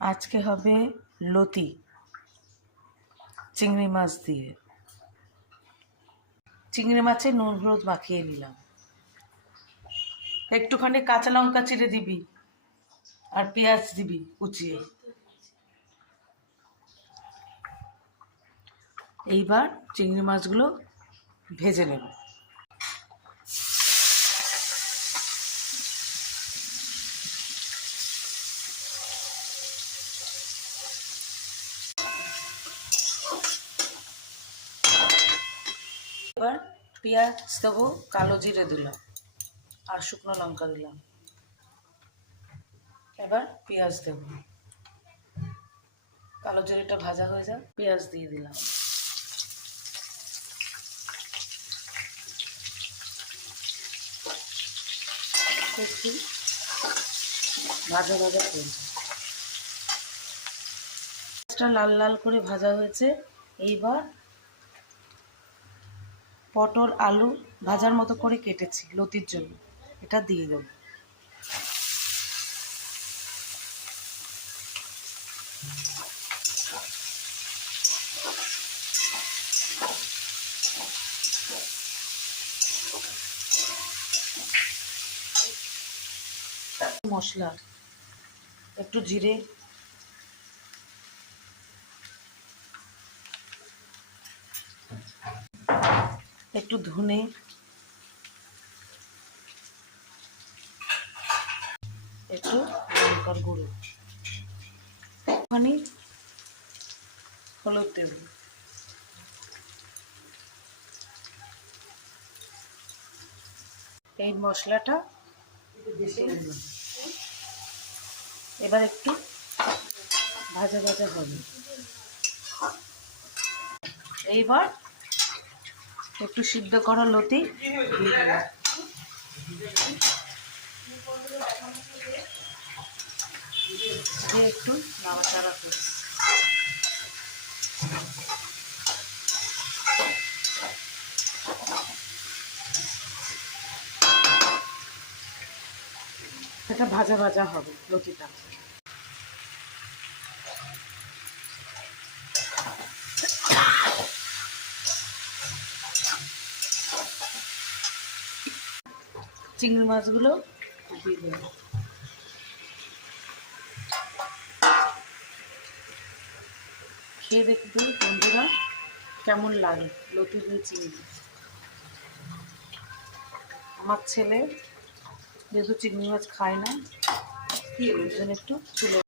আজকে হবে লতি চিংড়ি মাছ দিয়ে। চিংড়ি মাছে নুন হলুদ মাখিয়ে নিলাম। একটুখানি কাঁচা লঙ্কা চিড়ে দিবি আর পেঁয়াজ দিবি কুচিয়ে। এইবার চিংড়ি মাছগুলো ভেজে নেব। এবার পেঁয়াজ দেবো, কালো জিরে দিলাম আর শুকনো লঙ্কা দিলাম। এবার পেঁয়াজ দেব, কালো জিরেটা ভাজা হয়ে যাক, পেঁয়াজ দিয়ে দিলাম। একটু ভাজা ভাজা করব। পেঁয়াজটা লাল লাল করে ভাজা হয়েছে। এইবার পটল আলু ভাজার মতো করে কেটেছি লতির জন্য, এটা দিয়ে দেব। মশলা একটু জিরে, একটু ধনে, একটু লঙ্কার গুঁড়ো, একটুখানি হলুদ দেব। এই মশলাটা এবার একটু ভাজা ভাজা হবে। এইবার একটু সিদ্ধ করা লতি দিয়ে দিলাম। দিয়ে একটু নাড়াচাড়া করি। এটা ভাজা ভাজা হবে লতিটা। চিংড়ি মাছগুলো দিয়ে দেব। খেয়ে দেখবে বন্ধুরা কেমন লাগে লতি দিয়ে চিংড়ি। আমার ছেলে যেহেতু চিংড়ি মাছ খায় না, ওই জন্য একটু তুলে